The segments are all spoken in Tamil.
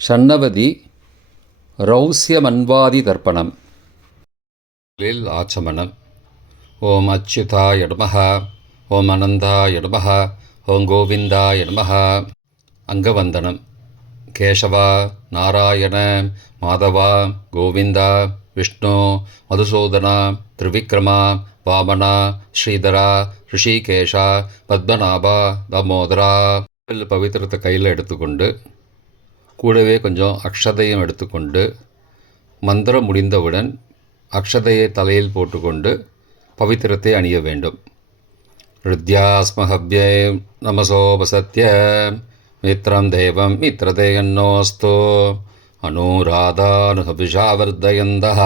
ஷண்ணவதி ரௌஸ்யமன்வாதி தர்ப்பணம். ஆச்சமனம். ஓம் அச்சுதாய நமஹ, ஓம் அனந்தாய நமஹ, ஓம் கோவிந்தாய நமஹ. அங்கவந்தனம். கேசவா, நாராயண, மாதவா, கோவிந்தா, விஷ்ணு, மதுசூதனா, திரிவிக்ரமா, வாமனா, ஸ்ரீதரா, ரிஷிகேஷா, பத்மநாபா, தாமோதரா. பவித்திரத்தை கையில் எடுத்துக்கொண்டு கூடவே கொஞ்சம் அக்ஷதையும் எடுத்துக்கொண்டு மந்திரம் முடிந்தவுடன் அக்ஷதையை தலையில் போட்டுக்கொண்டு பவித்திரத்தை அணிய வேண்டும். ருத்யாஸ்மஹவ்யே நமசோபசத்ய மித்ரம் தேவம் மித்ரதேயன்னோஸ்தோ அனுராதானுஹவிஷாவர்தயந்தः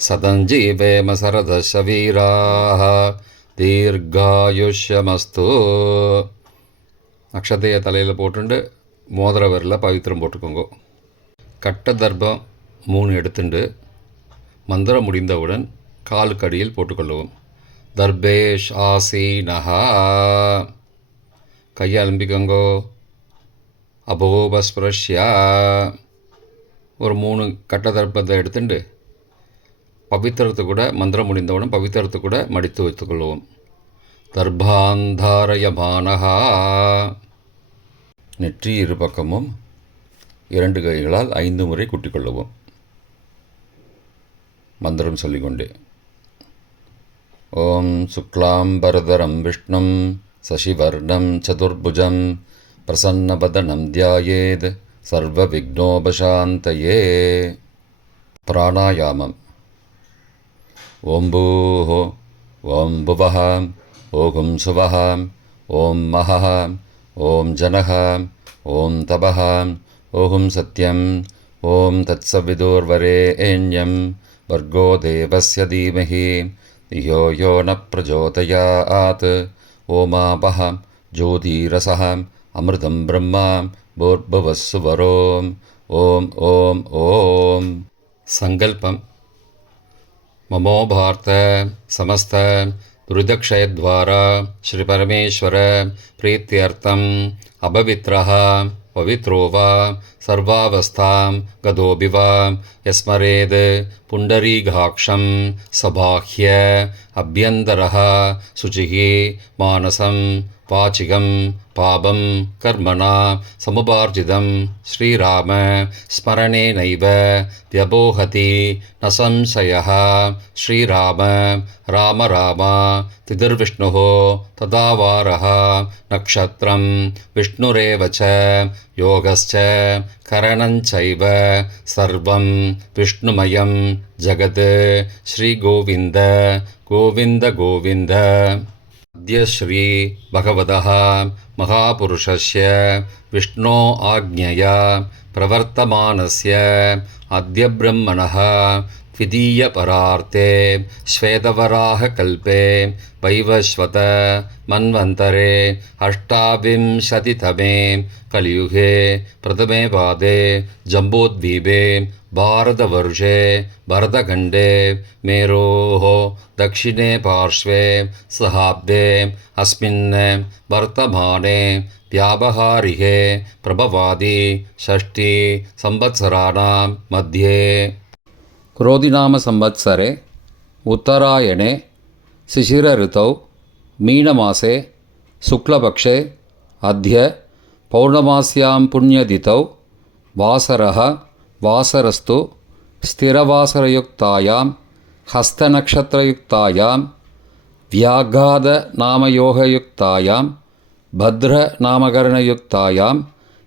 சதஞ்சீவேம சரதசவீராः தீர்காயுஷ்யமஸ்து. அக்ஷதையை தலையில் போட்டுண்டு மோதிர விரலில் பவித்திரம் போட்டுக்கோங்க. கட்ட தர்ப்பம் 3 எடுத்துண்டு மந்திரம் முடிந்தவுடன் காலுக்கடியில் போட்டுக்கொள்ளவும். தர்பேஷ் ஆசீனஹா. கையை அலம்பிக்கோங்கோ. அபோபஸ்பிரஷ்யா. ஒரு 3 கட்ட தர்ப்பத்தை எடுத்துட்டு பவித்திரத்தை கூட மந்திரம் முடிந்தவுடன் பவித்திரத்தை கூட மடித்து வைத்துக்கொள்வோம். தர்பாந்தாரயமானஹா. நெற்றி இரு பக்கமும் 2 கைகளால் 5 முறை குட்டிக்கொள்ளவும். மந்திரம் சொல்லிக்கொண்டே. ஓம் சுக்லாம்பரதரம் விஷ்ணும் சசிவர்ணம் சதுர்புஜம் பிரசன்னபதனம் தியாயேத் சர்வ விக்னோபசாந்தயே. பிராணாயாமம். ஓம் பூஹ, ஓம் புவஹ, ஓம் சுவஹ, ஓம் மஹஹ, ஓம் ஜனஹ, ஓம் தபஹ, ஓம் சத்யம், ஓம் தத்சவிதுர்வரேண்யம் வர்கோ தேவஸ்ய தீமஹி தியோ யோ ந பிரச்சோதயாத். ஓமாபஹ ஜோதிரசஹ அமிர்தம் பிரம்மா பூர்புவஸ்ஸுவரோம். ஓம் ஓம் ஓம். சங்கல்பம். மமோபார்த்த சமஸ்த துரிதக்ஷயத்வாரா ஸ்ரீ பரமேஸ்வர பிரீத்தியர்த்தம் அபவித்ரஹ பவித்ரோ வா சர்வாவஸ்தாம் கதோபி வா யஸ்மரேத் புண்டரீகாக்ஷம் சபாஹ்ய அப்யந்தரஹ சுச்சிஹி மானசம் வாச்சிகம் பாபம் கர்மணா சமுபார்ஜிதம் ஸ்ரீராம ஸ்மரணேனைவ வ்யபோஹதி ந சம்சயः. ஸ்ரீராம ராம ராம திதிர்விஷ்ணுः ததாவாரः நக்ஷத்ரம் விஷ்ணுரேவ ச யோகஸ்ச கரணஞ்சைவ சர்வம் விஷ்ணுமயம் ஜகத். ஸ்ரீகோவிந்த கோவிந்த கோவிந்த. அத்ய ஸ்ரீ பகவதः மகாபுருஷஸ்ய விஷ்ணோ ஆக்ஞயா பிரவர்த்தமானஸ்ய அத்ய பிரம்மணः த்விதீய பரார்த்தே ஸ்வேதவராக கல்பே வைவஸ்வத மன்வந்தரே அஷ்டாவிம்சதிதமே கலியுகே பிரதமே பாதே ஜம்போத்வீபே பாரதவர்ஷே பரதகண்டே மேரோः दक्षिणे पार्श्वे सहाब्दे अस्मिन् वर्तमाने व्यावहारिके प्रभवादि षष्ठी संवत्सराणां मध्ये. क्रोधिनाम संवत्सरे उत्तरायणे शिशिर ऋतौ मीनमासे शुक्लपक्षे अद्य पौर्णमास्यां पुण्यतिथौ वासरः वासरस्तु स्थिरवासरयुक्तायां हस्तनक्षत्रयुक्तायां व्याघातनामयोगयुक्तायां भद्रनामकरणयुक्तायां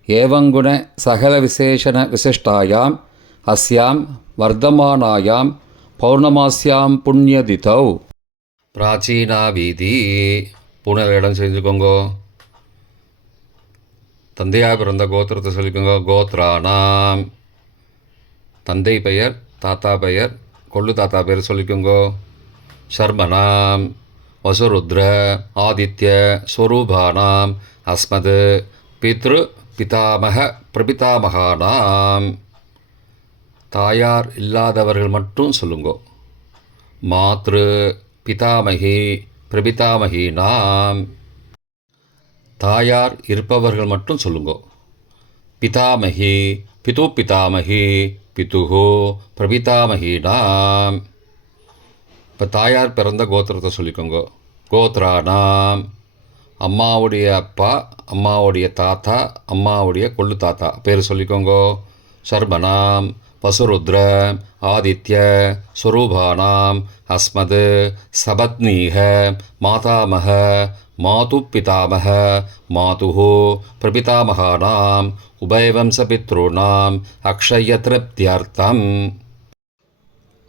एवं गुण सकलविशेषणविशिष्टायाम् अस्यां वर्धमानायां पौर्णमास्यां पुण्यतिथौ. பிராச்சீனா வீதி. பூனல் இடம் செஞ்சுக்கோங்கோ. தந்தையாக பிறந்த கோத்திரத்தை சொல்லிக்கோங்க. கோத்ரானாம். தந்தை பெயர், தாத்தா பெயர், கொள்ளு தாத்தா பேர் சொல்லிக்கோங்கோ. ஷர்மனாம் வசுருத்ர ஆதித்ய ஸ்வரூபானாம் அஸ்மத் பித்ரு பிதாமக பிரபிதாமகானாம். தாயார் இல்லாதவர்கள் மட்டும் சொல்லுங்கோ. மாத்ரு பிதாமகி பிரபிதாமகீனாம். தாயார் இருப்பவர்கள் மட்டும் சொல்லுங்கோ. பிதாமகி பிது பிதாமகி பிதுஹோ பிரபிதாமகீனாம். இப்போ தாயார் பிறந்த கோத்திரத்தை சொல்லிக்கோங்க. கோத்ரானாம், அம்மாவுடைய அப்பா, அம்மாவுடைய தாத்தா, அம்மாவுடைய கொள்ளு தாத்தா பேர் சொல்லிக்கோங்க. சர்மனாம் வசுருத்ர ஆதித்ய ஸ்வரூபானாம் அஸ்மத் சபத்னீக மாதாமக மாது பிதாமக மாதுஹோ பிரபிதாமகானாம் உபயவம்சபித்ருணாம் அக்ஷயத்ருப்தியர்த்தம்.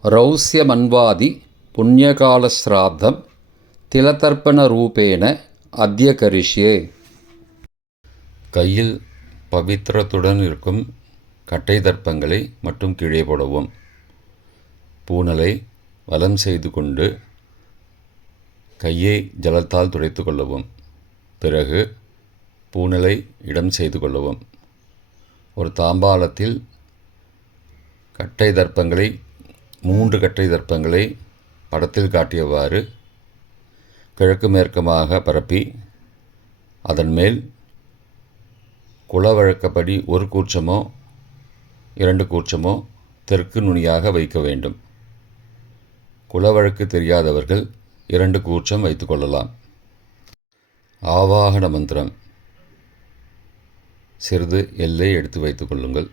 ரௌஸ்யமன்வாதி புண்ணியகாலஸ்ராத்தம் திலதர்ப்பணரூபேண அத்ய கரிஷ்யே. கையில் பவித்திரத்துடன் இருக்கும் கட்டை தர்ப்பங்களை மட்டும் கீழே போடவும். பூனலை வலம் செய்து கொண்டு கையை ஜலத்தால் துடைத்து கொள்ளவும். பிறகு பூனலை இடம் செய்து கொள்ளவும். ஒரு தாம்பாளத்தில் கட்டை தர்ப்பங்களை 3 கட்டை தர்ப்பங்களை படத்தில் காட்டியவாறு கிழக்கு மேற்கமாக பரப்பி அதன் மேல் குலவழக்கப்படி 1 கூர்ச்சமோ 2 கூர்ச்சமோ தெற்கு நுனியாக வைக்க வேண்டும். குலவழக்கு தெரியாதவர்கள் 2 கூர்ச்சம் வைத்து கொள்ளலாம். ஆவாகன மந்திரம். சிறிது எல்லை எடுத்து வைத்துக் கொள்ளுங்கள்.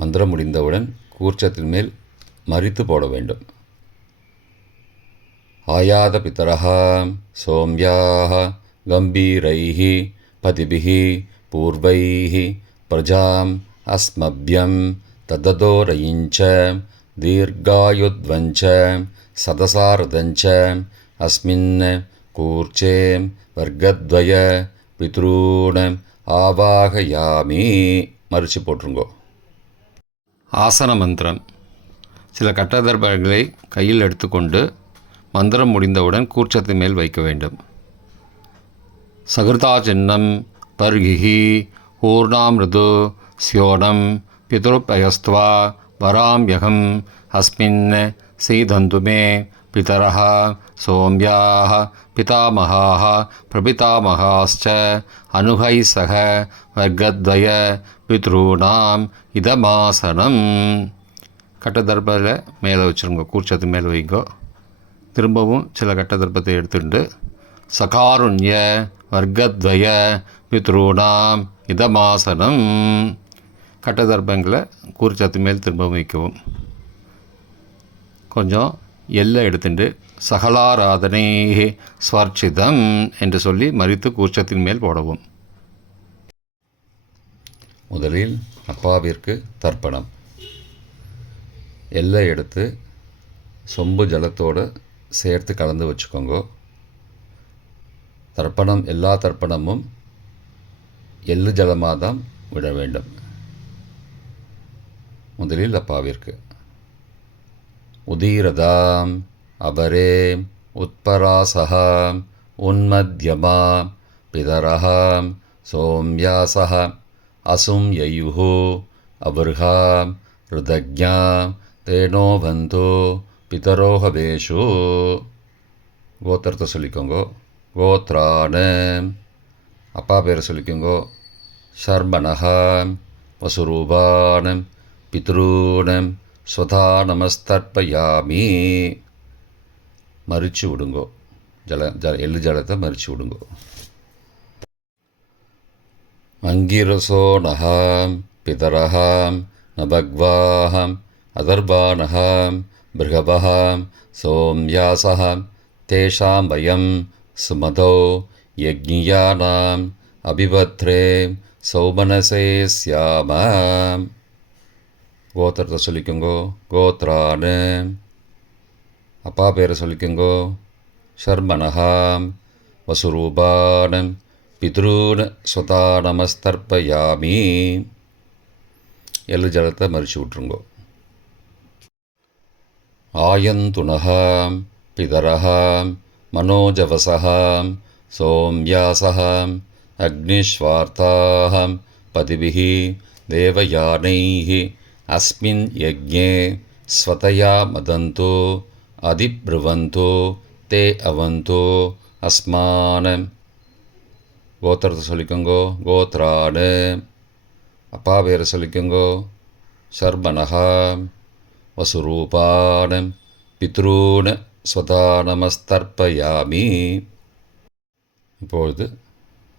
மந்திரம் முடிந்தவுடன் கூர்ச்சத்தின் மேல் மரித்து போட வேண்டும். ஆயாத பிதரஹ சோம்யாஹ கம்பீரைஹி பதிபிஹி பூர்வைஹி பிரஜாம் அஸ்மப்யம் தததோரயிஞ்ச தீர்காயுத்வஞ்ச சதசாரதஞ்ச அஸ்மின் கூர்ச்சே வர்க்கத்வய பித்ரூண ஆவாகயாமி. மறித்து போட்டுருங்கோ. ஆசன மந்திரம். சில கட்டதர்பங்களை கையில் எடுத்துக்கொண்டு மந்திரம் முடிந்தவுடன் கூர்ச்சத்தின் மேல் வைக்க வேண்டும். சகிருதா சின்னம் பர்கிஹி ஊர்ணாமிருது ஸ்யோனம் பிதுருப்பயஸ்துவா வராம்யகம் அஸ்மின் சீதந்துமே பிதரஹ சோம்யாஹ பிதாமகாஹ பிரபிதாமகாஸ்ச அனுகை சக வர்க்கத்வய பித்ரூணாம் இதமாசனம். கட்டதர்பத்தில் மேலே வச்சுருங்க. கூர்ச்சத்து மேலே வைங்கோ. திரும்பவும் சில கட்டதர்ப்பத்தை எடுத்துட்டு சகாருண்ய வர்க்கத்வய பித்ரூணாம் இதமாசனம். கட்டதர்ப்பங்களை கூர்ச்சத்து மேல் திரும்பவும் வைக்கவும். கொஞ்சம் எல்லை எடுத்துட்டு சகலாராதனை ஸ்வர்ச்சிதம் என்று சொல்லி மறித்து கூர்ச்சத்தின் மேல் போடவும். முதலில் அப்பாவிற்கு தர்ப்பணம். எல்லை எடுத்து சொம்பு ஜலத்தோடு சேர்த்து கலந்து வச்சுக்கோங்க. தர்ப்பணம் எல்லா தர்ப்பணமும் எள்ளு ஜலமாக தான் விட வேண்டும். முதலில் அப்பாவிற்கு உதீரதாம் அபரே உத்பராசகாம் உன்மத்யமாம் பிதரஹாம் சோம்யாசஹ அசும் யயுஹோ அபர்ஹாம் ருதக்ஞாம் தேனோ பந்தோ பிதரோஹவேஷு. கோத்திரத்தை சொல்லிக்கோங்கோ. கோத்ரான. அப்பா பேரை சொல்லிக்கோங்கோ. சர்மணஹாம் வசுரூபானம் பித்ரூனம் ஸ்வதா நமஸ்தர்ப்பயாமி. மறிச்சு விடுங்கோ. எள்ளு ஜலத்தை மறிச்சு விடுங்கோ. அங்கிரசோனஹாம் பிதரஹாம் நபக்வாஹாம் அதர்பானஹாம் பிருகபஹாம் சோம்யாசஹாம் தேஷாம் வயம் சுமதோ யக்ஞியானாம் அபிபத்ரே சௌமனசே ஸ்யாமாம். கோத்திரத்தை சொல்லிக்கோங்கோ. கோத்ரானு. அப்பா பேரை சொல்லிக்கோங்கோ. சர்மணஹாம் வசுரூபானம் பித்ரூன் ஸ்வதா நமஸ்தர்ப்பயாமி. எள்ளு ஜலத்தை மறிச்சு விட்ருங்கோ. ஆயந்துனஹாம் பிதரஹாம் மனோஜவசஹாம் சோம்யாசஹாம் அக்னிஸ்வார்த்தாஹாம் பதிபிஹி தேவயானைஹி அஸ்மின் யஜ்ஞே ஸ்வதயா மதந்தோ அதிப்ருவந்தோ தே அவந்தோ அஸ்மானம். கோத்திரத்தை சொல்லிக்கோங்கோ கோத்ரானு. அப்பா பேரை சொல்லிக்கோங்கோ சர்மனஹா. வசுரூபான பித்ரூன ஸ்வதா நமஸ்தர்ப்பயாமி. இப்பொழுது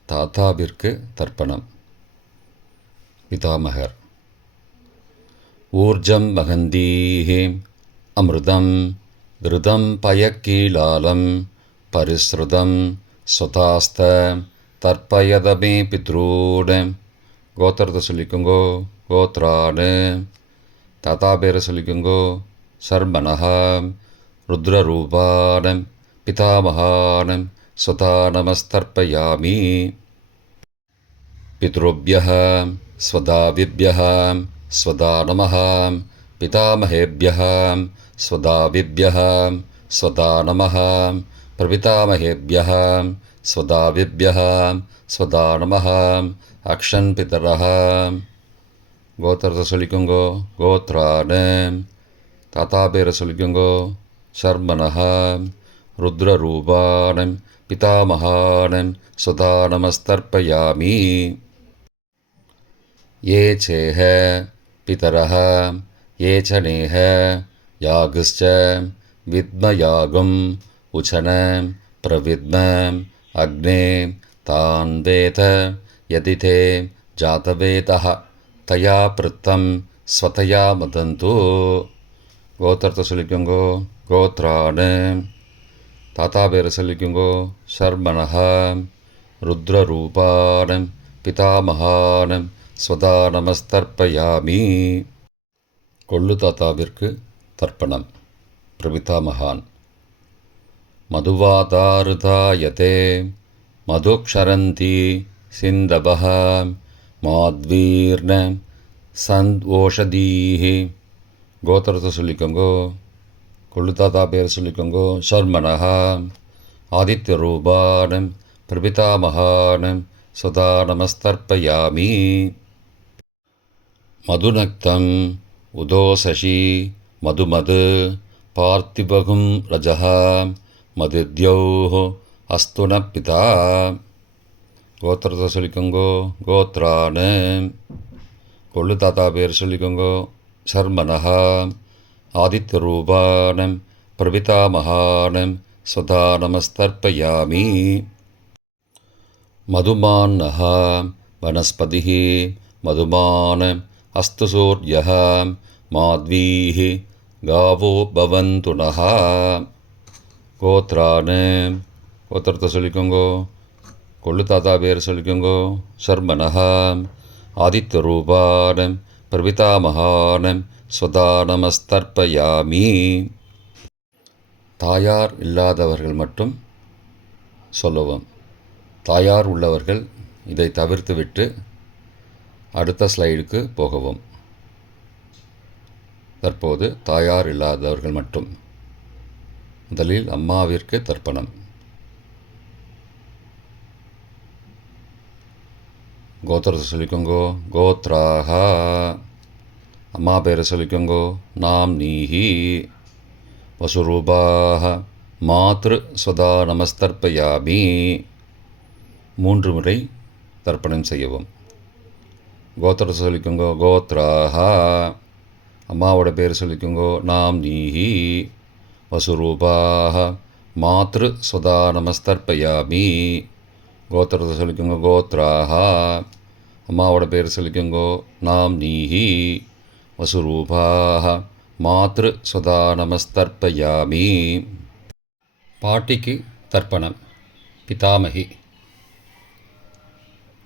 தாத்தாவிற்கு தர்ப்பணம். பிதாமகர். ஊர்ஜம் வகந்தீஹி அமிர்தம் கிருதம் பயக்கீலாலம் பரிஸ்ருதம் ஸ்வதாஸ்த தர்ப்பயதமே பித்ரூன. கோத்திரத்தை சொல்லிக்கோங்கோ கோத்ரானு. தாத்தா பேரை சொல்லிக்கோங்கோ சர்மனஹா. ருத்ரரூபானம் பிதாமகானம் ஸ்வதா நமஸ்தர்ப்பயாமி. பித்ருभ्यः स्वदाविभ्यः स्वदा नमः. पितामहेभ्यः स्वदाविभ्यः स्वदा नमः. प्रपितामहेभ्यः स्वदाविभ्यः स्वदा नमः. अक्षन् पितरः. கோத்திரத்தை சொல்லிக்கோங்கோ கோத்ரானு. தாத்தா பேரை சொல்லிக்கோங்கோ சர்மனஹா. ருத்ரரூபானம் பிதாமகானம் ஸ்வதா நமஸ்தர்ப்பயாமி. ये चेह पितरः ये च नेह यागश्च विद्मयागम् उचन प्रविद्म अग्ने तान् वेद यदि ते जातवेदः தயா பிருத்தம் ஸ்வதயா மதந்து. கோத்திரத்தை சொல்லிக்கோங்கோ கோத்ரானு. தாத்தா பேரை சொல்லிக்கோங்கோ சர்மனஹா. ருத்ரரூபானம் பிதாமகானம் ஸ்வதா நமஸ்தர்ப்பயாமி. கொள்ளு தாத்தாவிற்கு தர்ப்பணம். பிரபிதாமகான். மதுவாதாருதாயதே மதுக்ஷரந்தி சிந்தபஹ மாத்வீர்ண சந்த்வோஷதீஹி. கோத்திரத்தை சொல்லிக்கோங்கோ கொள்ளு தாத்தா பேரை சொல்லிக்கோங்கோ சர்மனஹா. ஆதித்யரூபானம் பிரபிதாமகானம் ஸ்வதா நமஸ்தர்ப்பயாமி. மதுநக்தம் உதோசசி மதுமது பார்த்திபகும் ரஜः மதித்யௌः அஸ்துன பிதா. கோத்திரத்தை சொல்லிக்கோங்கோ கோத்ரானு. கொள்ளு தாத்தா பேர் சொல்லிக்கோங்கோ சர்மனஹா. ஆதித்யரூபானம் பிரபிதாமகானம் ஸ்வதா நமஸ்தர்ப்பயாமி. மதுமான்னஹ வனஸ்பதிः மதுமான் அஸ்து சூர்யः மாத்வீः காவோ பவந்து நஹ. கோத்ரானு. கோத்திரத்தை சொல்லிக்கோங்கோ கொள்ளு தாத்தா பேர் சொல்லிக்கோங்கோ சர்மனஹா. ஆதித்யரூபானம் பிரபிதாமகானம் ஸ்வதா நமஸ்தர்ப்பயாமி. தாயார் இல்லாதவர்கள் மட்டும் சொல்லவும். தாயார் உள்ளவர்கள் இதை தவிர்த்துவிட்டு அடுத்த ஸ்லைடுக்கு போகவும். தற்போது தாயார் இல்லாதவர்கள் மட்டும். முதலில் அம்மாவிற்கு தர்ப்பணம். கோத்திரத்தை சொல்லிக்கோங்கோ கோத்ராஹா. அம்மா பேரை சொல்லிக்கோங்கோ நாம் நீஹி. வசுரூபாஹ மாத்ரு ஸ்வதா நமஸ்தர்ப்பயாமி. 3 முறை தர்ப்பணம் செய்யவும். கோத்திரத்தை சொல்லிக்கோங்கோ கோத்ராஹா. அம்மாவோட பேர் சொல்லிக்கோங்கோ நாம் நீஹி. வசுரூபாஹ மாத்ரு ஸ்வதா நமஸ்தர்ப்பயாமி. கோத்திரத்தை சொல்லிக்கோங்கோ கோத்ராஹா. அம்மாவோட பேர் சொல்லிக்கோங்கோ நாம் நீஹி. வசுரூபாஹ மாத்ரு ஸ்வதா நமஸ்தர்ப்பயாமி. பாட்டிக்கு தர்ப்பணம். பிதாமகி.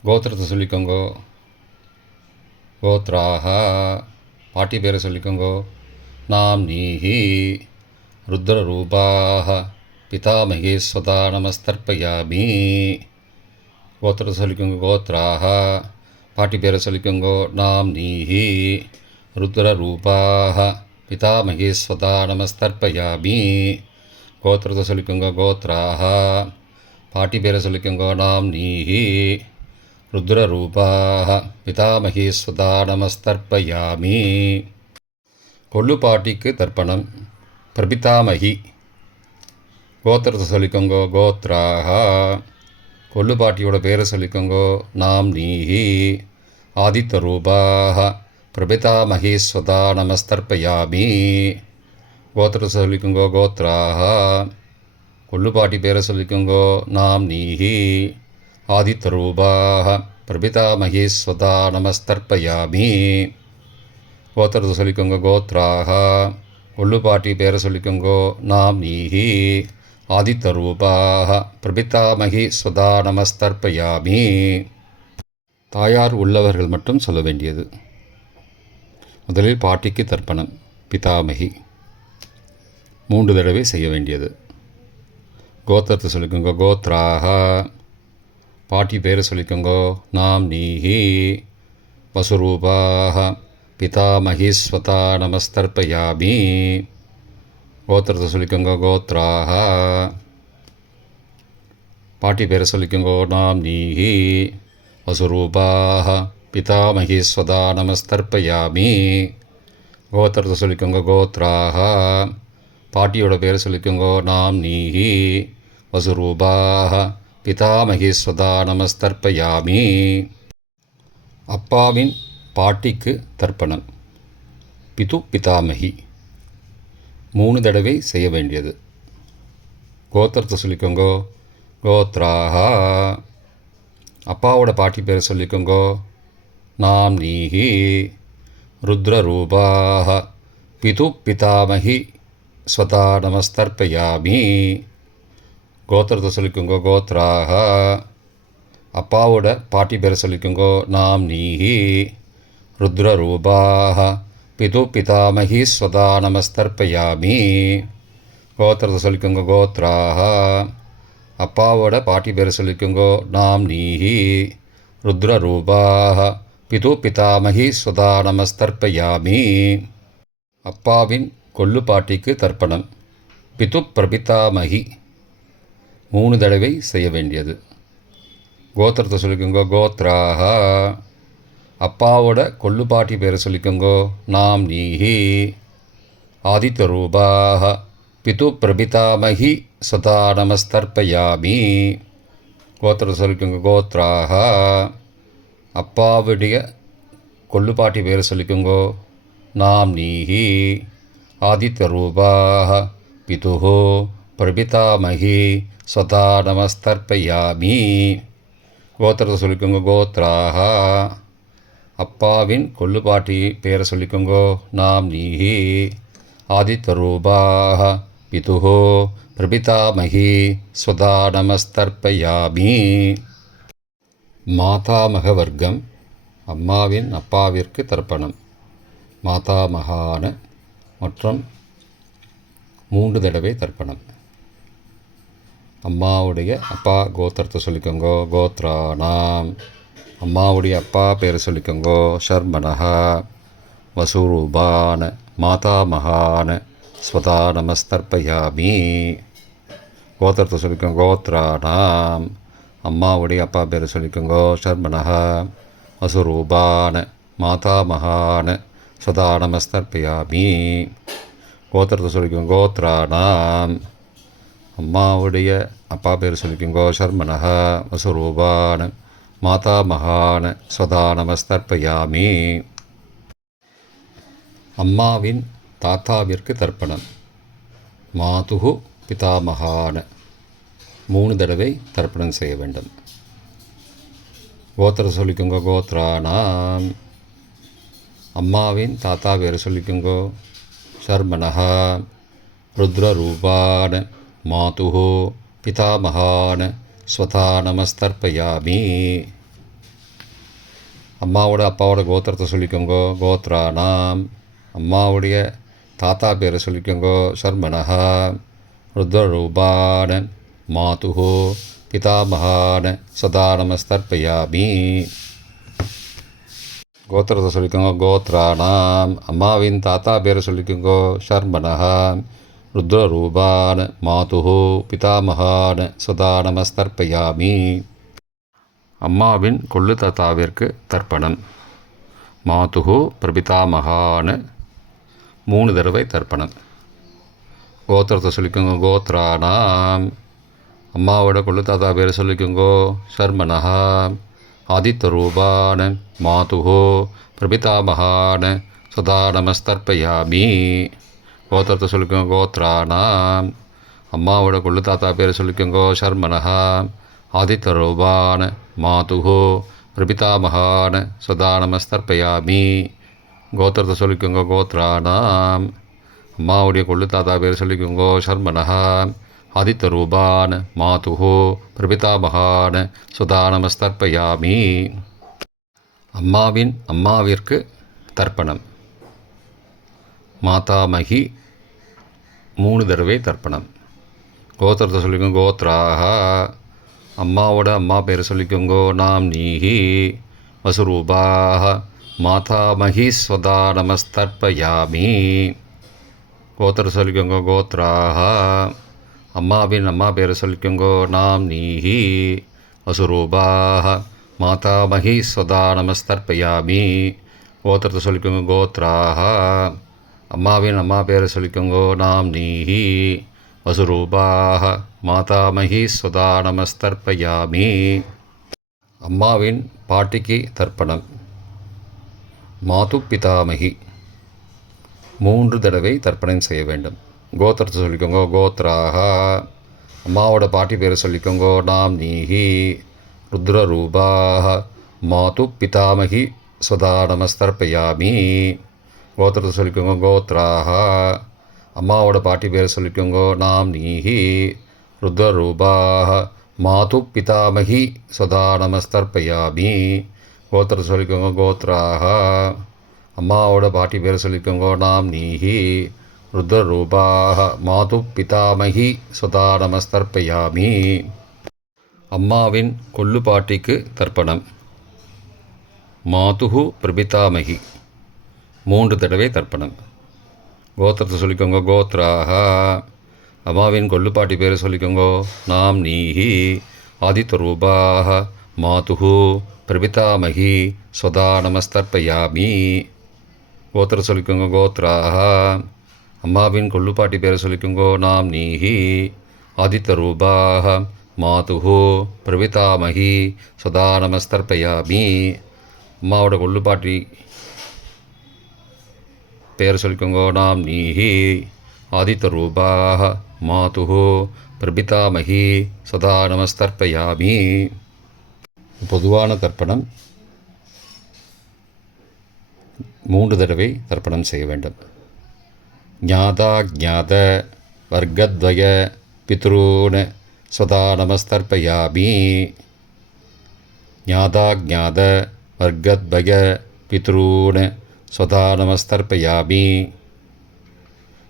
கோத்திரத்தை சொல்லிக்கோங்கோ கோத்ராஹா. பாட்டி பேரை சொல்லிக்கோங்கோ நாம் நீஹி. ருத்ரரூபாஹ பிதாமகி ஸ்வதா நமஸ்தர்ப்பயாமி. கோத்திரத்தை சொல்லிக்கோங்கோ கோத்ராஹா. பாட்டி பேரை சொல்லிக்கோங்கோ நாம் நீஹி. ருத்ரரூபாஹ பிதாமகி ஸ்வதா நமஸ்தர்ப்பயாமி. கோத்திரத்தை சொல்லிக்கோங்கோ கோத்ராஹா. பாட்டி பேரை சொல்லிக்கோங்கோ நாம் நீஹி. ருத்ரரூபாஹ பிதாமகி ஸ்வதா நமஸ்தர்ப்பயாமி. கொள்ளு பாட்டிக்கு தர்ப்பணம். பிரபிதாமகி. கோத்திரத்தை சொல்லிக்கோங்கோ கோத்ராஹா. கொள்ளு பாட்டியோட பேரை சொல்லிக்கோங்கோ. நாம் நீஹி ஆதித்த ரூபாக பிரபிதா மகேஸ்வதா நமஸ்தர்ப்பயாமி. கோத்திரத்தை சொல்லிக்கோங்கோ. கோத்ராக. கொள்ளு பாட்டி பேரை சொல்லிக்கோங்கோ. நாம் நீஹி ஆதித்த ரூபாக பிரபிதா மகேஸ்வதா நமஸ்தர்ப்பயாமி. கோத்திரத்தை சொல்லிக்கோங்க. கோத்ராக. கொள்ளு பாட்டி பேரை சொல்லிக்கோங்கோ. நாம் நீஹி ஆதித்த ரூபாக பிரபிதாமகி சுதா நமஸ்தர்ப்பயாமி. தாயார் உள்ளவர்கள் மட்டும் சொல்ல வேண்டியது. முதலில் பாட்டிக்கு தர்ப்பணம். பிதாமகி 3 தடவை செய்ய வேண்டியது. கோத்திரத்தை சொல்லிக்கோங்க. கோத்ராக. பாட்டி பேரை சொல்லிக்கோங்கோ. நாம் நீஹி வசுரூபாக பிதாமகீஸ்வதா நமஸ்தர்ப்பயாமி. கோத்திரத்தை சொல்லிக்கோங்க. கோத்ராக. பாட்டி பேரை சொல்லிக்கோங்கோ. நாம் நீஹி வசுரூபாக பிதாமகீஸ்வதா நமஸ்தர்ப்பயாமி. கோத்திரத்தை சொல்லிக்கோங்க. கோத்ராக. பாட்டியோட பேரை சொல்லிக்கோங்கோ. நாம் நீஹி வசுரூபாக பிதாமகீஸ்வதா நமஸ்தர்ப்பயாமி. அப்பாவின் பாட்டிக்கு தர்ப்பணம். பிது பிதாமகி 3 தடவை செய்ய வேண்டியது. கோத்திரத்தை சொல்லிக்கோங்கோ. கோத்ராக. அப்பாவோட பாட்டி பேரை சொல்லிக்கோங்கோ. நாம் நீஹி ருத்ரரூபாக பிது பிதாமகி ஸ்வதா நமஸ்தர்ப்பயாமி. கோத்திரத்தை சொல்லிக்கோங்கோ. கோத்ராக. அப்பாவோட பாட்டி பேரை சொல்லிக்கோங்கோ. நாம் நீஹி ருத்ரரூபாக பிது பிதாமகி ஸ்வதா நமஸ்தர்ப்பயாமி. கோத்திரத்தை சொல்லிக்கோங்க. கோத்ராக. அப்பாவோட பாட்டி பேரை சொல்லிக்கோங்கோ. நாம் நீஹி ருத்ரரூபாக பிது பிதாமகி ஸ்வதா நமஸ்தர்ப்பயாமி. அப்பாவின் கொள்ளு பாட்டிக்கு தர்ப்பணம். பிது பிரபிதாமகி 3 தடவை செய்ய வேண்டியது. கோத்திரத்தை சொல்லிக்கோங்கோ. கோத்ராக. அப்பாவோட கொள்ளு பாட்டி பேரை சொல்லிக்கோங்கோ. நாம் நீஹி ஆதித்த ரூபாக பிது பிரபிதாமகி சதா நமஸ்தர்ப்பயாமி. கோத்திரத்தை சொல்லிக்கோங்க. கோத்ராக. அப்பாவுடைய கொள்ளு பாட்டி பேரை சொல்லிக்கோங்கோ. நாம் நீஹி ஆதித்த ரூபாக பிது பிரபிதாமகி சதா நமஸ்தர்ப்பயாமி. கோத்திரத்தை சொல்லிக்கோங்க. கோத்ராக. அப்பாவின் கொள்ளு பாட்டி பேரை சொல்லிக்கோங்கோ. நாம் நீஹி ஆதித்த ரூபாக பிது பிரபிதாமகி ஸ்வதா நமஸ்தர்ப்பயாமி. மாதாமக வர்க்கம். அம்மாவின் அப்பாவிற்கு தர்ப்பணம். மாதாமகான மற்றும் 3 தடவை தர்ப்பணம். அம்மாவுடைய அப்பா கோத்திரத்தை சொல்லிக்கோங்கோ. கோத்ரானாம். அம்மாவுடைய அப்பா பேரை சொல்லிக்கோங்கோ. ஷர்மனஹா வசுரூபான மாதாமகான ஸ்வதா நமஸ்தர்ப்பயாமி. கோத்திரத்தை சொல்லிக்கோங்க. கோத்ரானாம். அம்மாவுடைய அப்பா பேரை சொல்லிக்கோங்கோ. ஷர்மனஹா வசுரூபான மாதாமகான ஸ்வதா நமஸ்தர்ப்பயாமி. கோத்திரத்தை சொல்லிக்கோங்க. கோத்ரானாம். அம்மாவுடைய அப்பா பேர் சொல்லிக்கோங்கோ. ஷர்மனஹா வசுரூபான மாதாமகான ஸ்வதா நமஸ்தர்ப்பயாமி. அம்மாவின் தாத்தாவிற்கு தர்ப்பணம். மாதுகு பிதாமகான 3 தடவை தர்ப்பணம் செய்ய வேண்டும். கோத்திரத்தை சொல்லிக்கோங்க. கோத்ரானாம். அம்மாவின் தாத்தா பேரை சொல்லிக்கோங்கோ. ஷர்மனஹா ருத்ரரூபான மாதுகு பிதாமகான ஸ்வதா நமஸ்தர்ப்பயாமி. அம்மாவோட அப்பாவோட கோத்திரத்தை சொல்லிக்கோங்கோ. கோத்ரானாம். அம்மாவுடைய தாத்தா பேரை சொல்லிக்கோங்கோ. ஷர்மனஹா ருத்ரரூபான மாதுகு பிதாமகான சதா நமஸ்தர்ப்பயாமி. கோத்திரத்தை சொல்லிக்கோங்க. கோத்ரானாம். அம்மாவின் தாத்தா பேரை சொல்லிக்கோங்கோ. ஷர்மனஹா ருத்ரரூபான மாதுகு பிதாமகான சதா நமஸ்தர்ப்பயாமி. அம்மாவின் கொள்ளு தாத்தாவிற்கு தர்ப்பணம். மாதுகு பிரபிதாமகான 3 தடவை தர்ப்பணம். கோத்திரத்தை சொல்லிக்கோங்க. கோத்ரானாம். அம்மாவோட கொள்ளு தாத்தா பேரை சொல்லிக்கோங்கோ. சர்மனஹ. ஆதித்யரூபான மாதுஹோ பிரபிதாமகான சதா நமஸ்தர்ப்பயாமி. கோத்திரத்தை சொல்லிக்கோங்க. கோத்ரானாம். அம்மாவோட கொள்ளு தாத்தா பேரை சொல்லிக்கோங்கோ. சர்மனஹ. ஆதித்யரூபான மாதுஹோ பிரபிதாமகான சதா நமஸ்தர்ப்பயாமி. கோத்திரத்தை சொல்லிக்கோங்க. கோத்ரானாம். அம்மாவுடைய கொள்ளு தாத்தா பேர் சொல்லிக்கோங்கோ. சர்மனஹ. ஆதித்யரூபான மாதுஹோ பிரபிதாமகான சுதா நமஸ்தர்ப்பயாமி. அம்மாவிற்கு தர்ப்பணம். மாதாமகி 3 தடவை தர்ப்பணம். கோத்திரத்தை சொல்லிக்கோங்க. கோத்ராக. அம்மாவோட அம்மா பேரை சொல்லிக்கோங்கோ. நாம் நீஹி வசுரூபாக மாதாமகி ஸ்வதா நமஸ்தர்ப்பயாமி. கோத்திரத்தை சொல்லிக்கோங்க. கோத்ராக. அம்மாவின் அம்மா பேரை சொல்லிக்கோங்கோ. நாம் நீஹி வசுரூபாக மாதாமகி ஸ்வதா நமஸ்தர்ப்பயாமி. கோத்திரத்தை சொல்லிக்கோங்க. கோத்ராக. அம்மாவின் அம்மா பேரை சொல்லிக்கோங்கோ. நாம் நீஹி வசுரூபாக மாதாமகி ஸ்வதா நமஸ்தர்ப்பயாமி. அம்மாவின் பாட்டிக்கு தர்ப்பணம். மாது பிதாமகி 3 தடவை தர்ப்பணம் செய்ய வேண்டும். கோத்திரத்தை சொல்லிக்கோங்க. கோத்ராக. அம்மாவோட பாட்டி பேரை சொல்லிக்கோங்க. நாம் நீஹி ருத்ரரூபாக மாது பிதாமகி ஸ்வதா நமஸ்தர்ப்பயாமி. கோத்திரத்தை சொல்லிக்கோங்க. கோத்ராக. அம்மாவோட பாட்டி பேரை சொல்லிக்கோங்க. நாம் நீஹி ருத்ரரூபாக மாது பிதாமகி ஸ்வதா நமஸ்தர்ப்பயாமி. கோத்திரத்தை சொல்லிக்கோங்க. கோத்ராக. அம்மாவோட பாட்டி பேரை சொல்லிக்கோங்க. நாம் நீஹி ருத்ரரூபாக மாது பிதாமகி ஸ்வதா நமஸ்தர்ப்பயாமி. அம்மாவின் கொள்ளு பாட்டிக்கு தர்ப்பணம். மாதுஹு பிரபிதாமகி 3 தடவை தர்ப்பணம். கோத்திரத்தை சொல்லிக்கோங்க. கோத்ராக. அம்மாவின் கொள்ளுப்பாட்டி பேரை சொல்லிக்கோங்க. நாம் நீஹி ஆதித்யரூபாக மாதுஹு பிரபிதாமகி ஸ்வதா நமஸ்தர்ப்பயாமி. கோத்திரத்தை சொல்லிக்கோங்க. கோத்ராக. அம்மாவின் கொள்ளுப்பாட்டி பேரை சொல்லிக்கோங்க. நாம் நீஹி ஆதித்யரூபாக மாதுஹு பிரபிதாமகி ஸ்வதா நமஸ்தர்ப்பயாமி. அம்மாவோட கொள்ளுப்பாட்டி பேர் சொல்லிக்கோங்க. நாம் நீஹி ஆதித்யரூபாக மாதுஹு பிரபிதாமகி சதா நமஸ்தர்ப்பயாமி. பொதுவான தர்ப்பணம் 3 தடவை தர்ப்பணம் செய்ய வேண்டும். ஞாதா ஜாத வர்க்கத்வய பித்ரூன் சதா நமஸ்தர்ப்பயாமி. ஞாதா ஜாத வர்க்கத்வய பித்ரூன் स्वधा नमस्तर्पयामि.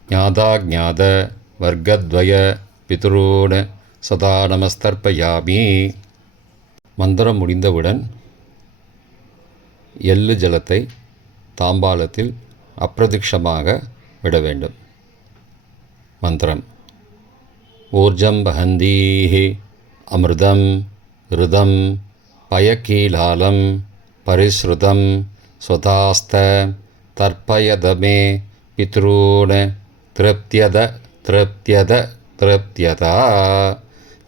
ज्ञाताज्ञात वर्गद्वय पितॄन् सदा நமஸ்தர்ப்பயாமி. மந்திரம் முடிந்தவுடன் எள்ளு ஜலத்தை தாம்பாலத்தில் அப்பிரதிக்ஷமாக விட வேண்டும். மந்திரம். ஊர்ஜம் வஹந்தீஹி அமிர்தம் ருதம் பயக்கீலாலம் பரிஸ்ருதம் ஸ்வதாஸ்த தர்ப்பயதமே பித்ரூன் திருப்தியத திருப்தியத திருப்தியதா.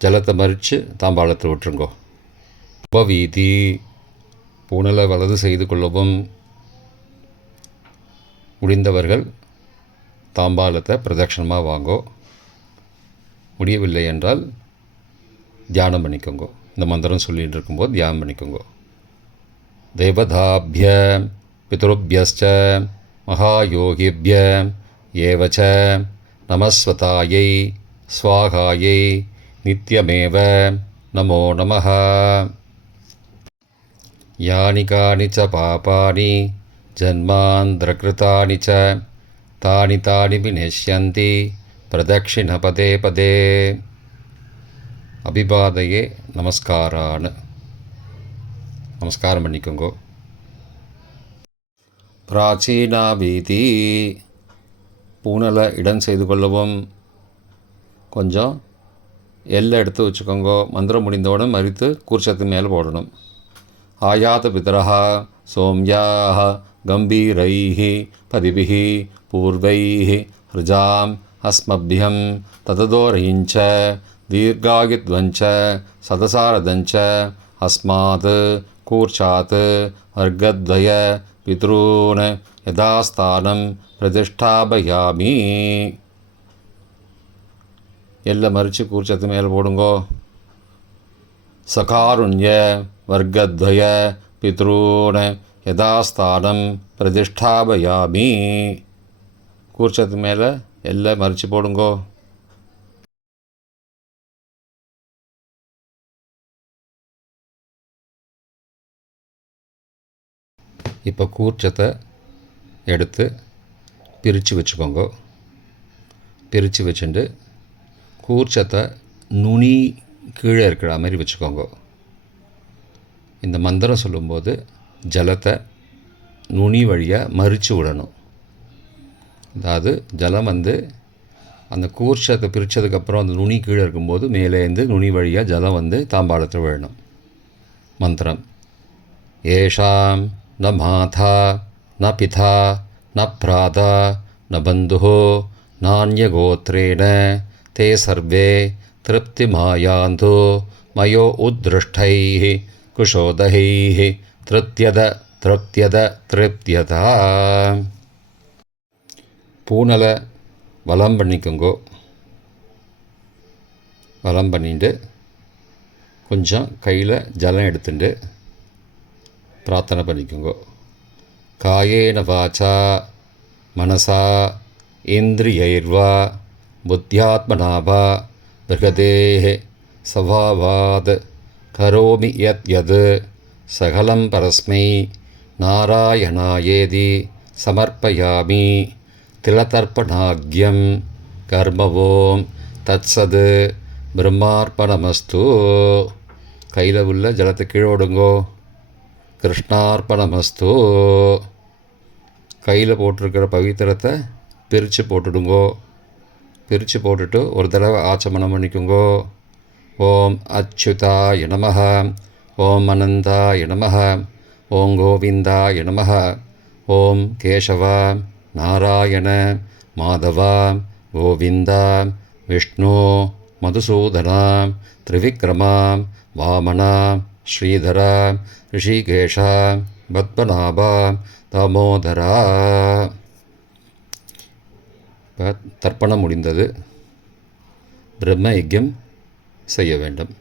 ஜலத்தை மறித்து தாம்பாளத்தில் விட்டுருங்கோ. உபவீதி. பூனலை வலது செய்து கொள்ளவும். முடிந்தவர்கள் தாம்பாளத்தை பிரதட்சணமாக வாங்கோ. முடியவில்லை என்றால் தியானம் பண்ணிக்கோங்க. இந்த மந்திரம் சொல்லிகிட்டு இருக்கும்போது தியானம் பண்ணிக்கோங்க. தேவதாபிய பித்ருபியஸ்ச மகாயோகிபிய ஏவச்ச நமஸ்வதாயை ஸ்வாகாயை நித்யமேவ நமோ நமः. யானி கானி ச பாபானி ஜன்மாந்திரகிருதானி ச தானி தானி விநஷ்யந்தி பிரதக்ஷிண பதே பதே. அபிபாதையே நமஸ்காரான். நமஸ்காரம் பண்ணிக்கோங்கோ. பிராச்சீனா வீதி. பூனலை இடம் செய்து கொள்ளவும். கொஞ்சம் எல்லை எடுத்து வச்சுக்கோங்கோ. மந்திரம் முடிந்தவுடன் மறித்து கூர்ச்சத்து மேலே போடணும். ஆயாத பிதரஹா சோம்யாஹ கம்பீரைஹி பதிபிஹி பூர்வைஹி ருஜாம் அஸ்மபியம் தததோரயிஞ்ச दीर्घायुध्वञ्च सदसारदञ्च अस्मात् कूर्चात् अर्घद्वय पितॄन् यथास्थानं प्रतिष्ठापयामि. எல்லை மறித்து கூர்ச்சத்து மேலே போடுங்கோ. சகாருண்ய வர்க்கத்வய பித்ரூன் யதாஸ்தானம் பிரதிஷ்டாபயாமி. கூர்ச்சத்து மேலே எல்லை மறித்து போடுங்கோ. இப்போ கூர்ச்சத்தை எடுத்து பிரித்து வச்சுக்கோங்க. பிரித்து வச்சுட்டு கூர்ச்சத்தை நுனி கீழே இருக்கிற மாதிரி வச்சுக்கோங்க. இந்த மந்திரம் சொல்லும்போது ஜலத்தை நுனி வழியாக மறித்து விடணும். அதாவது ஜலம் அந்த கூர்ச்சத்தை பிரித்ததுக்கப்புறம் அந்த நுனி கீழே இருக்கும்போது மேலேருந்து நுனி வழியாக ஜலம் தாம்பாளத்தில் விழணும். மந்திரம்: ஏஷாம் ந மாதா ந பிதா ந பிராதா ந பந்துஹோ நான்யகோத்ரேண ते सर्वे तृप्तिमायान्तो मयो उद्दृष्टैः कुशोदहैः तृप्त्यता. பூனலை வலம் பண்ணிக்கோங்கோ. வலம் பண்ணிட்டு கொஞ்சம் கையில் ஜலம் எடுத்துட்டு பிரார்த்தனை பண்ணிக்கோங்கோ. காயேன வாச்சா மனசா இந்திரியைர்வா புத்தியாத்மனா வா பிருகதேஹ சவாவாத் கரோமி யத் யத் சகலம் பரஸ்மை நாராயணாயேதி சமர்ப்பயாமி. திலதர்ப்பணாக்யம் கர்மவோம் தத்சத் பிரம்மார்ப்பணமஸ்து. கையில் உள்ள ஜலத்தை கீழோடுங்கோ. கிருஷ்ணார்ப்பணமஸ்து. கையில் போட்டிருக்கிற பவித்திரத்தை பிரித்து போட்டுடுங்கோ. பிரித்து போட்டுட்டு ஒரு தடவை ஆச்சமனம் பண்ணிக்கோங்கோ. ஓம் அச்சுதாய நமஹ, ஓம் அனந்தாய நமஹ, ஓம் கோவிந்தாய நமஹ, ஓம் கேசவா நாராயண மாதவா கோவிந்தா விஷ்ணு மதுசூதனா திரிவிக்ரமா வாமனா ஸ்ரீதரா ரிஷிகேஷா பத்மநாபா தாமோதரா. இப்போ தர்ப்பணம் முடிந்தது. பிரம்ம யஜ்யம் செய்ய வேண்டும்.